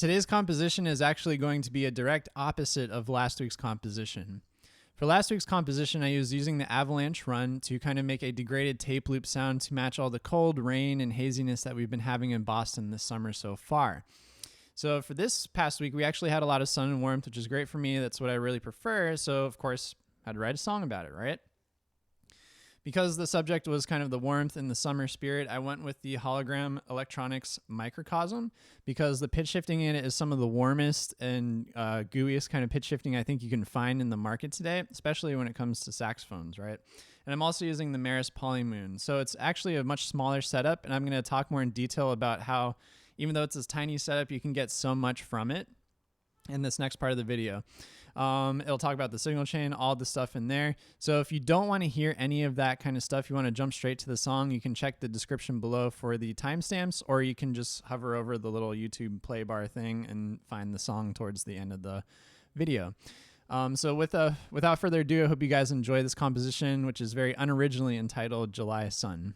Today's composition is actually going to be a direct opposite of last week's composition. For last week's composition, I was using the avalanche run to kind of make a degraded tape loop sound to match all the cold, rain, and haziness that we've been having in Boston this summer so far. So for this past week, we actually had a lot of sun and warmth, which is great for me. That's what I really prefer. So of course, I had to write a song about it, right? Because the subject was kind of the warmth and the summer spirit, I went with the Hologram Electronics Microcosm because the pitch shifting in it is some of the warmest and gooeyest kind of pitch shifting I think you can find in the market today, especially when it comes to saxophones, right? And I'm also using the POLYMOON. So it's actually a much smaller setup, and I'm going to talk more in detail about how, even though it's this tiny setup, you can get so much from it in this next part of the video. It'll talk about the signal chain, all the stuff in there. So if you don't want to hear any of that kind of stuff, you want to jump straight to the song, you can check the description below for the timestamps, or you can just hover over the little YouTube play bar thing and find the song towards the end of the video. So without further ado, I hope you guys enjoy this composition, which is very unoriginally entitled July Sun.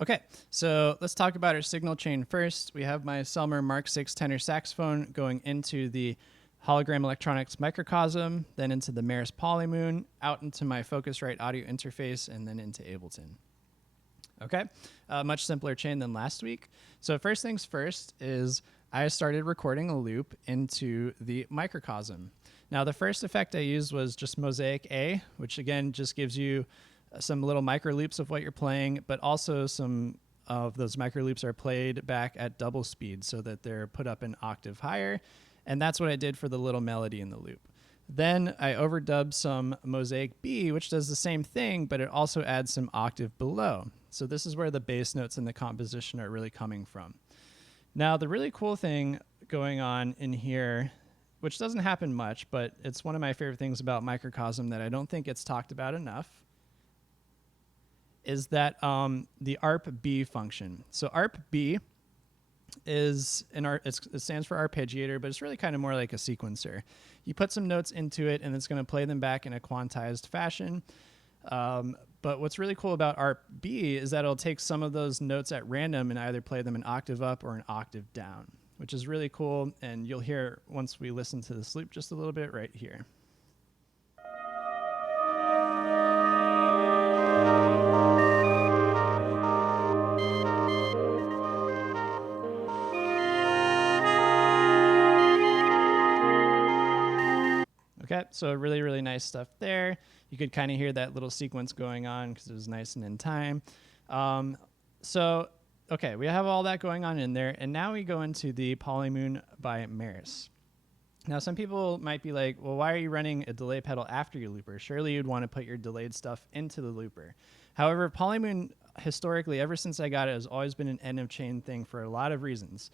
Okay, so let's talk about our signal chain first. We have my Selmer Mark 6 tenor saxophone going into the Hologram Electronics Microcosm, then into the POLYMOON, out into my Focusrite audio interface, and then into Ableton. Okay, much simpler chain than last week. So first things first is I started recording a loop into the microcosm. Now the first effect I used was just Mosaic A, which again just gives you some little micro loops of what you're playing, but also some of those micro loops are played back at double speed so that they're put up an octave higher. And that's what I did for the little melody in the loop. Then I overdubbed some Mosaic B, which does the same thing, but it also adds some octave below. So this is where the bass notes in the composition are really coming from. Now, the really cool thing going on in here, which doesn't happen much, but it's one of my favorite things about Microcosm that I don't think gets talked about enough, is that the ARP B function. So ARP B is it stands for arpeggiator, but it's really kind of more like a sequencer. You put some notes into it, and it's going to play them back in a quantized fashion. But what's really cool about ARP B is that it'll take some of those notes at random and either play them an octave up or an octave down, which is really cool. And you'll hear once we listen to this loop just a little bit right here. Okay, so really, really nice stuff there. You could kind of hear that little sequence going on because it was nice and in time. Okay, we have all that going on in there, and now we go into the POLYMOON by Maris. Now, some people might be like, well, why are you running a delay pedal after your looper? Surely you'd want to put your delayed stuff into the looper. However, POLYMOON, historically, ever since I got it, has always been an end-of-chain thing for a lot of reasons.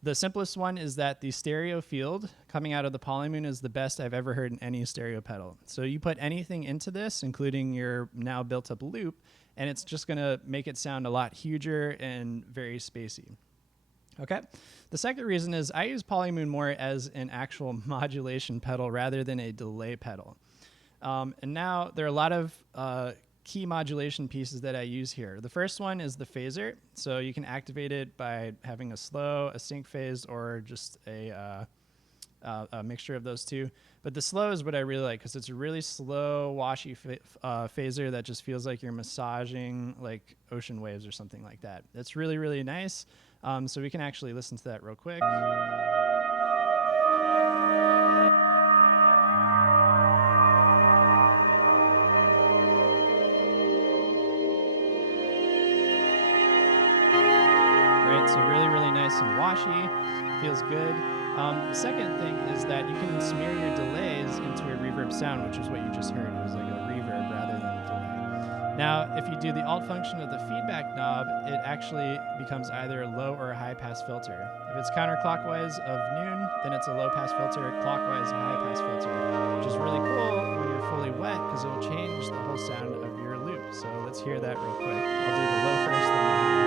The simplest one is that the stereo field coming out of the POLYMOON is the best I've ever heard in any stereo pedal. So you put anything into this, including your now built-up loop, and it's just going to make it sound a lot huger and very spacey. Okay. The second reason is I use POLYMOON more as an actual modulation pedal rather than a delay pedal. And now there are a lot of key modulation pieces that I use here. The first one is the phaser. So you can activate it by having a slow, a sync phase, or just a mixture of those two. But the slow is what I really like because it's a really slow, washy phaser that just feels like you're massaging like ocean waves or something like that. It's really, really nice. So we can actually listen to that real quick. So really, really nice and washy, feels good. The second thing is that you can smear your delays into a reverb sound, which is what you just heard. It was like a reverb rather than a delay. Now, if you do the alt function of the feedback knob, it actually becomes either a low or a high pass filter. If it's counterclockwise of noon, then it's a low pass filter, clockwise a high pass filter, which is really cool when you're fully wet because it will change the whole sound of your loop. So let's hear that real quick. I'll do the low first, then the high.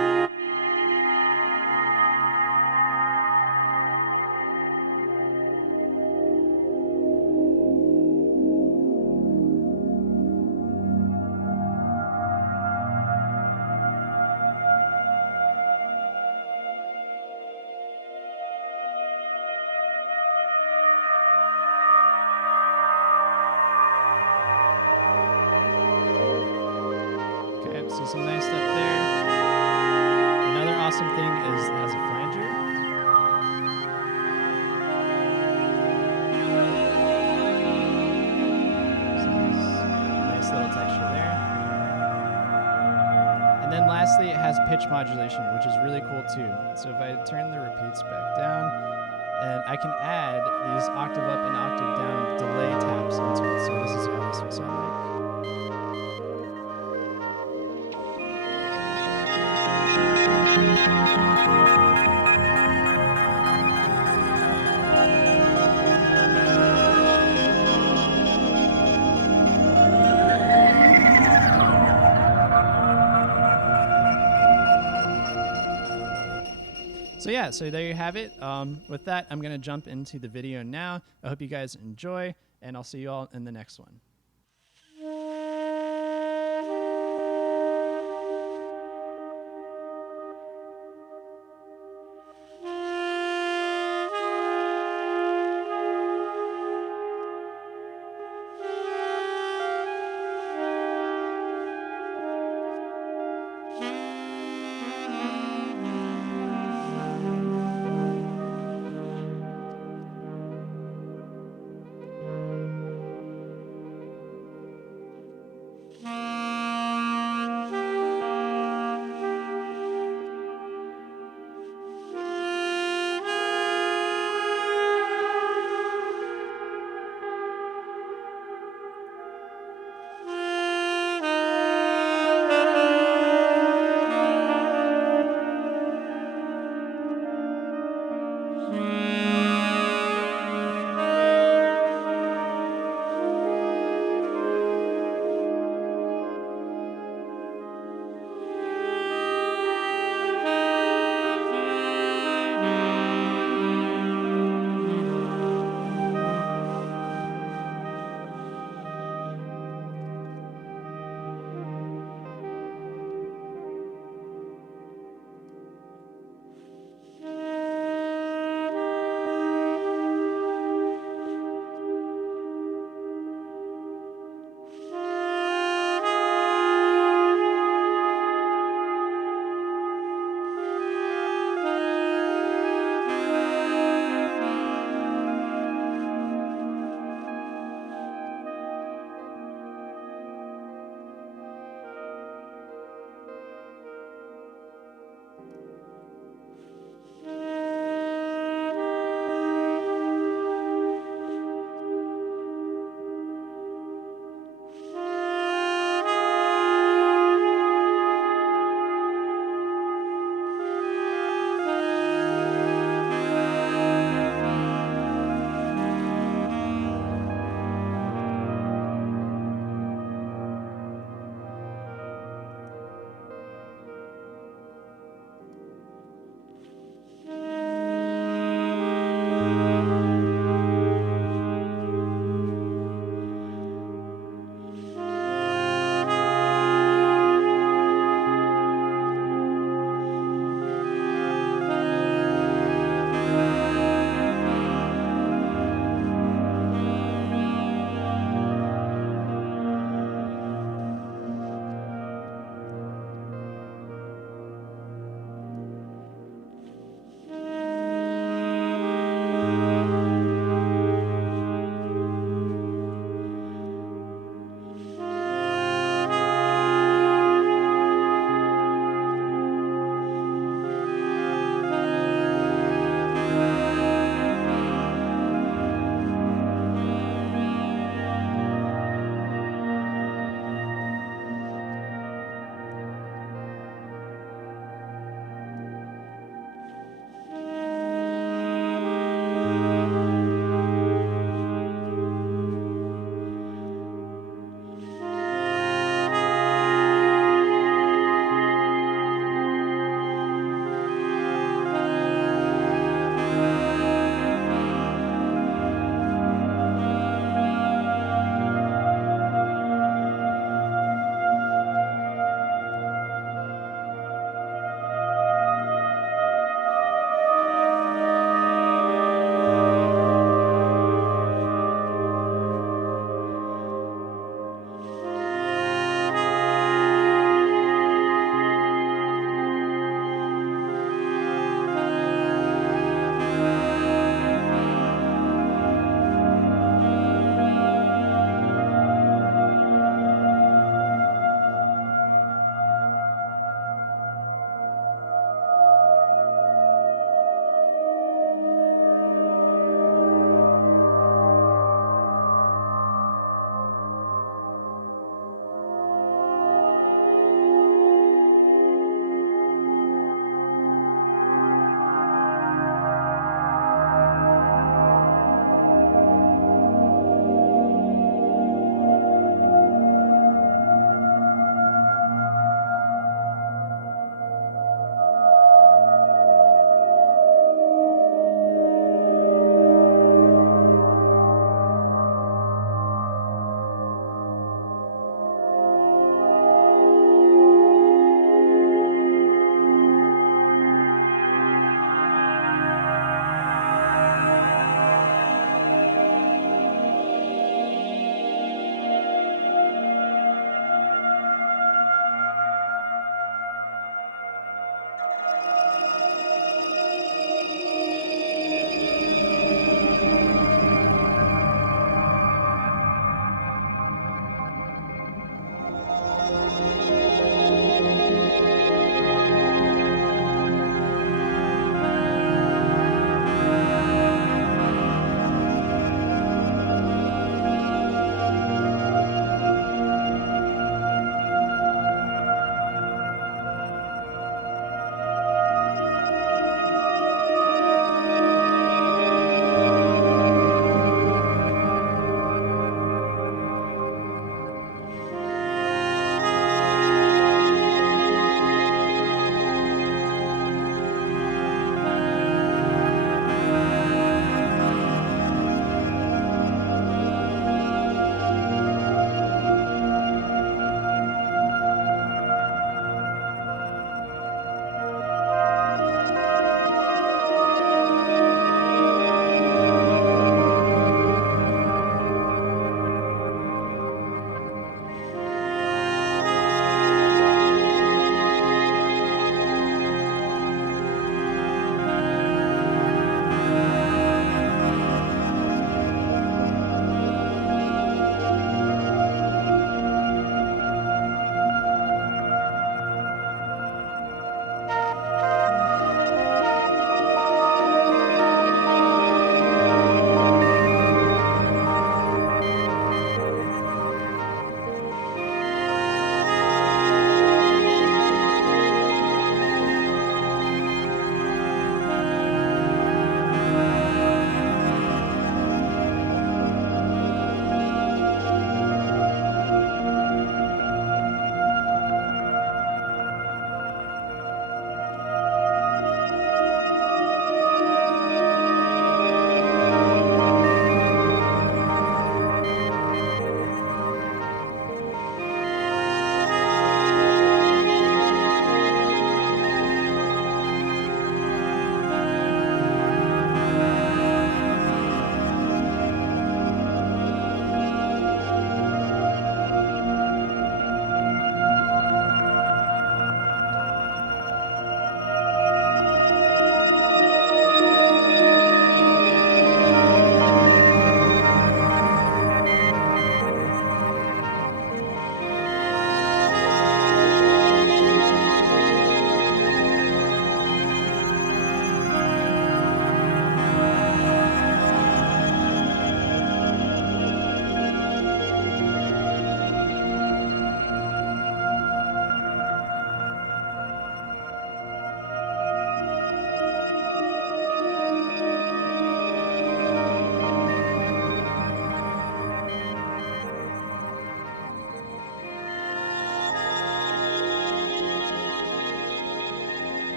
So some nice stuff there. Another awesome thing is it has a flanger. Nice little texture there. And then lastly, it has pitch modulation, which is really cool too. So if I turn the repeats back down, and I can add these octave up and octave down delay taps into it. So this is how this will sound like. So yeah, so there you have it. With that, I'm going to jump into the video now. I hope you guys enjoy, and I'll see you all in the next one.